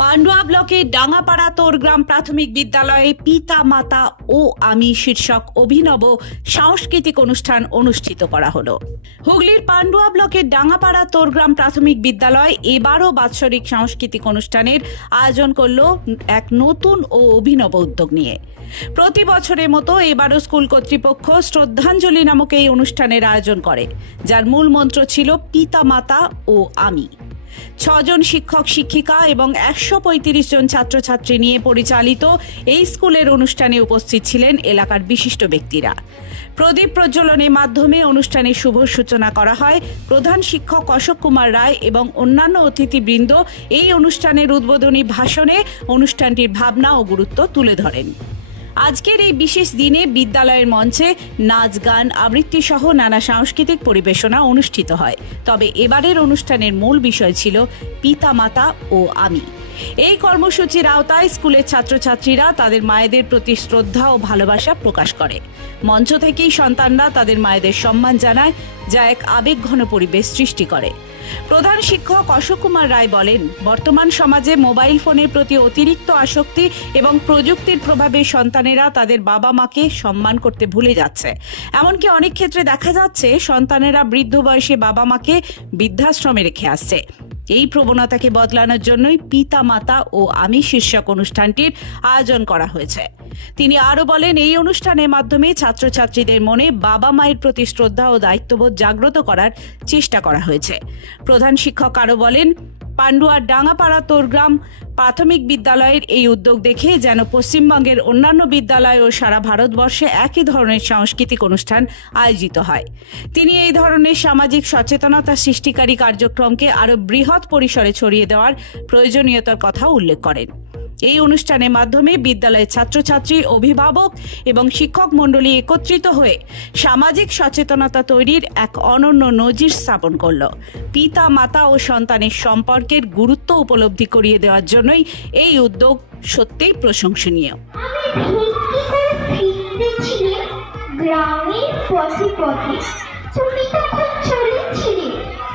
পান্ডুয়া ব্লকের ডাঙ্গাপাড়া তোরগ্রাম প্রাথমিক বিদ্যালয়ে পিতা, মাতা ও আমি শীর্ষক অভিনব সাংস্কৃতিক অনুষ্ঠান অনুষ্ঠিত করা হলো। হুগলির পান্ডুয়া ব্লকের ডাঙ্গাপাড়া তোরগ্রাম প্রাথমিক বিদ্যালয় এবারও বাৎসরিক সাংস্কৃতিক অনুষ্ঠানের আয়োজন করল এক নতুন ও অভিনব উদ্যোগ নিয়ে। প্রতি বছরের মতো এবারও স্কুল কর্তৃপক্ষ শ্রদ্ধাঞ্জলি নামক এই অনুষ্ঠানের আয়োজন করে, যার মূল মন্ত্র ছিল পিতা, মাতা ও আমি। ছজন শিক্ষক, শিক্ষিকা এবং একশো পঁয়ত্রিশ জন ছাত্রছাত্রী নিয়ে পরিচালিত এই স্কুলের অনুষ্ঠানে উপস্থিত ছিলেন এলাকার বিশিষ্ট ব্যক্তিরা। প্রদীপ প্রজ্বলনের মাধ্যমে অনুষ্ঠানের শুভ সূচনা করা হয়। প্রধান শিক্ষক অশোক কুমার রায় এবং অন্যান্য অতিথিবৃন্দ এই অনুষ্ঠানের উদ্বোধনী ভাষণে অনুষ্ঠানটির ভাবনা ও গুরুত্ব তুলে ধরেন। আজকের এই বিশেষ দিনে বিদ্যালয়ের মঞ্চে নাচ, গান, আবৃত্তি সহ নানা সাংস্কৃতিক পরিবেশনা অনুষ্ঠিত হয়। তবে এবারের অনুষ্ঠানের মূল বিষয় ছিল পিতা মাতা ও আমি। এই কর্মসূচির আওতায় স্কুলের ছাত্রছাত্রীরা তাদের মায়েদের প্রতি শ্রদ্ধা ও ভালোবাসা প্রকাশ করে। মঞ্চ থেকেই সন্তানরা তাদের মায়েদের সম্মান জানায়, যা এক আবেগঘন পরিবেশ সৃষ্টি করে। প্রধান শিক্ষক অশোক কুমার রায় বলেন, বর্তমান সমাজে মোবাইল ফোনের প্রতি অতিরিক্ত আসক্তি এবং প্রযুক্তির প্রভাবে সন্তানেরা তাদের বাবা মাকে সম্মান করতে ভুলে যাচ্ছে। এমনকি অনেক ক্ষেত্রে দেখা যাচ্ছে, সন্তানেরা বৃদ্ধ বয়সে বাবা মাকে বৃদ্ধাশ্রমে রেখে আসছে। এই প্রবণতাকে বদলানোর জন্যই পিতা মাতা ও আমি শীর্ষক অনুষ্ঠানটির আয়োজন করা হয়েছে। তিনি আরও বলেন, এই অনুষ্ঠানের মাধ্যমে ছাত্রছাত্রীদের মনে বাবা মায়ের প্রতি শ্রদ্ধা ও দায়িত্ববোধ জাগ্রত করার চেষ্টা করা হয়েছে। প্রধান শিক্ষক আরও বলেন পান্ডুয়ার ডাঙাপাড়া তোরগ্রাম প্রাথমিক বিদ্যালয়ের এই উদ্যোগ দেখে যেন পশ্চিমবঙ্গের অন্যান্য বিদ্যালয় ও সারা ভারতবর্ষে একই ধরনের সাংস্কৃতিক অনুষ্ঠান আয়োজিত হয়। তিনি এই ধরনের সামাজিক সচেতনতা সৃষ্টিকারী কার্যক্রমকে আরও বৃহৎ পরিসরে ছড়িয়ে দেওয়ার প্রয়োজনীয়তার কথা উল্লেখ করেন। এই অনুষ্ঠানের মাধ্যমে বিদ্যালয়ের ছাত্রছাত্রী, অভিভাবক এবং শিক্ষক মণ্ডলী একত্রিত হয়ে সামাজিক সচেতনতা তৈরির এক অনন্য নজির স্থাপন করল। পিতা, মাতা ও সন্তানের সম্পর্কের গুরুত্ব উপলব্ধি করিয়ে দেওয়ার জন্যই এই উদ্যোগ সত্যিই প্রশংসনীয়।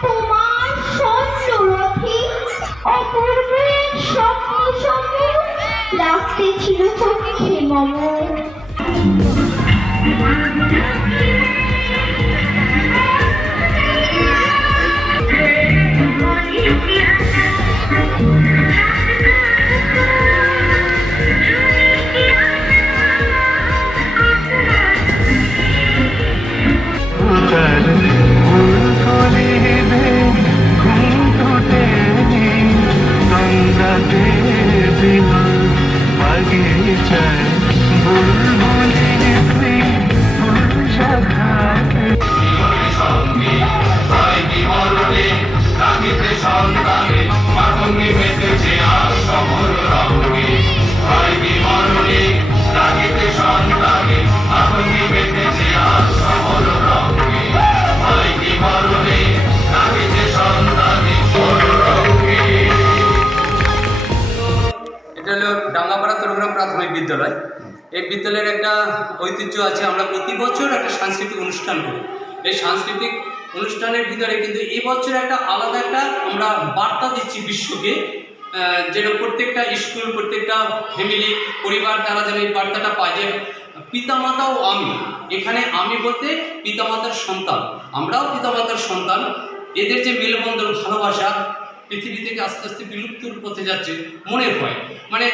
তোমার সঙ্গে রাখতে ছিল চোখে মম कर এটা হলো ডাঙ্গাপাড়া তরুগ্রাম প্রাথমিক বিদ্যালয়। এই বিদ্যালয়ের একটা ঐতিহ্য আছে, আমরা প্রতি বছর একটা সাংস্কৃতিক অনুষ্ঠান করি। এই সাংস্কৃতিক অনুষ্ঠানের ভিতরে কিন্তু এই বছর একটা আলাদা একটা আমরা বার্তা দিচ্ছি বিশ্বকে যেন প্রত্যেকটা স্কুল, প্রত্যেকটা ফ্যামিলি পরিবার তারা যেন এই বার্তাটা পায় যে পিতামাতা ও আমি, এখানে আমি বলতে পিতামাতার সন্তান, আমরাও পিতামাতার সন্তান, এদের যে মেলবন্ধন, ভালোবাসা পৃথিবী থেকে আস্তে আস্তে বিলুপ্তর পথে যাচ্ছে, মনে হয়। মানে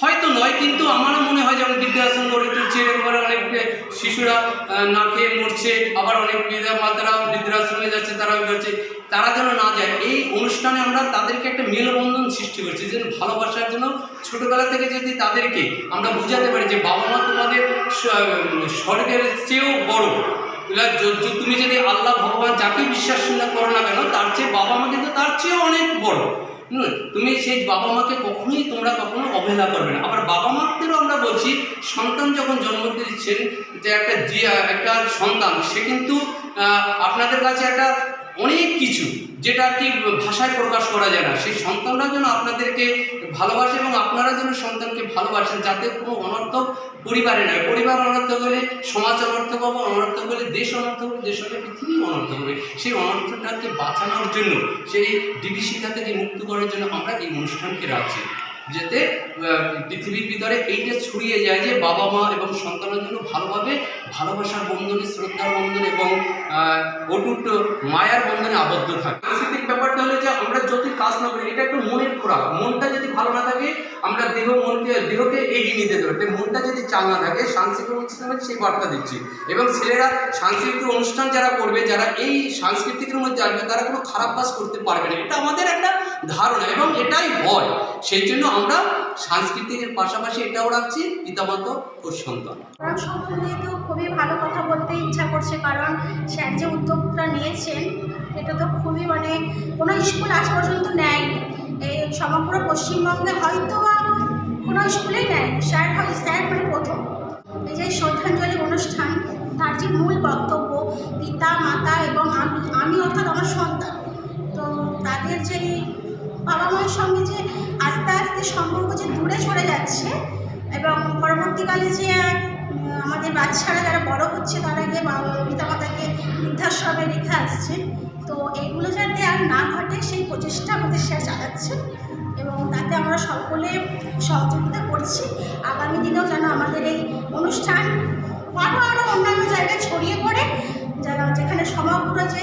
হয়তো নয়, কিন্তু আমারও মনে হয় যেমন বৃদ্ধাশ্রম গড়ে তুলছে এরপরে অনেক শিশুরা না খেয়ে মরছে, আবার অনেক পিতা মাতারা বৃদ্ধাশ্রমে যাচ্ছে, তারা যাচ্ছে তারা যেন না যায়। এই অনুষ্ঠানে আমরা তাদেরকে একটা মেলবন্ধন সৃষ্টি করছি, যেন ভালোবাসার জন্য ছোটোবেলা থেকে যদি তাদেরকে আমরা বুঝাতে পারি যে বাবা মা তোমাদের স্বর্গের চেয়েও বড় তুমি যদি আল্লাহ, ভগবান যাকে বিশ্বাস না করো না কেন, তার চেয়ে বাবা মা কিন্তু তার চেয়েও অনেক বড়। তুমি সেই বাবা মাকে কখনোই তোমরা কখনো অবহেলা করবে না। আবার বাবা মাকেরও আমরা বলছি, সন্তান যখন জন্ম দিচ্ছেন যে একটা একটা সন্তান, সে কিন্তু আপনাদের কাছে একটা অনেক কিছু যেটা আর কি ভাষায় প্রকাশ করা যায় না। সেই সন্তানরা যেন আপনাদেরকে ভালোবাসে এবং আপনারা যেন সন্তানকে ভালোবাসেন, যাতে কোনো অনর্থক পরিবারে নয়। পরিবার অনর্থক হলে সমাজ অনর্থক হবে, অনর্থক হলে দেশ অনর্থক হবে, দেশ হলে পৃথিবী অনর্থক হবে। সেই অনর্থটাকে বাঁচানোর জন্য, সেই ডিবি শিক্ষা থেকে মুক্ত করার জন্য আমরা এই অনুষ্ঠানকে রাখছি। যাতে পৃথিবীর ভিতরে এইটা ছড়িয়ে যায় যে বাবা মা এবং সন্তানের জন্য ভালোভাবে ভালোবাসার বন্ধনে, শ্রদ্ধার বন্ধনে অটুট মায়ার বন্ধনে আবদ্ধ থাকে। সাংস্কৃতিক ব্যাপারটা হলো যে আমরা যদি কাজ না করি, এটা একটু মনের খোরাক। মনটা যদি ভালো না থাকে, আমরা দেহ মনকে, দেহকে এগিয়ে নিতে দেবো মনটা যদি চাল না থাকে, সাংস্কৃতিক অনুষ্ঠানে সেই বার্তা দিচ্ছি। এবং ছেলেরা সাংস্কৃতিক অনুষ্ঠান যারা করবে, যারা এই সাংস্কৃতিকের মধ্যে আসবে, তারা কোনো খারাপ কাজ করতে পারবে না। এটা আমাদের একটা ধারণা এবং এটাই হয় সেই জন্য আমরা সাংস্কৃতিকের পাশাপাশি এটাও রাখছি, পিতামাতা ও সন্তান। কোরআন সম্বন্ধে তো খুবই ভালো কথা বলতে ইচ্ছা করছে, কারণ স্যার যে উদ্যোগটা নিয়েছেন, এটা তো খুবই মানে কোনো স্কুল আজ পর্যন্ত নেয়নি। এই সমগ্র পশ্চিমবঙ্গে হয়তো কোনো স্কুলেই নেয়নি। স্যার হয়, স্যার মানে প্রথম। এই যে শ্রদ্ধাঞ্জলি অনুষ্ঠান, তার যে মূল বক্তব্য, পিতা, মাতা এবং আমি আমি অর্থাৎ আমার সন্তান, তো তাদের যে বাবা মায়ের সঙ্গে যে আস্তে আস্তে সম্পর্ক যে দূরে সরে যাচ্ছে এবং পরবর্তীকালে যে আমাদের বাচ্চারা যারা বড় হচ্ছে তারা গিয়ে পিতামাতাকে বৃদ্ধাশ্রমে রেখে আসছে। তো এইগুলো যাতে আর না ঘটে, সেই প্রচেষ্টা আমাদের সে চালাচ্ছে এবং তাতে আমরা সকলে সহযোগিতা করছি। আগামী দিনেও যেন আমাদের এই অনুষ্ঠান আরও আরও অন্যান্য জায়গায় ছড়িয়ে পড়ে, যেন যেখানে সমগ্র যে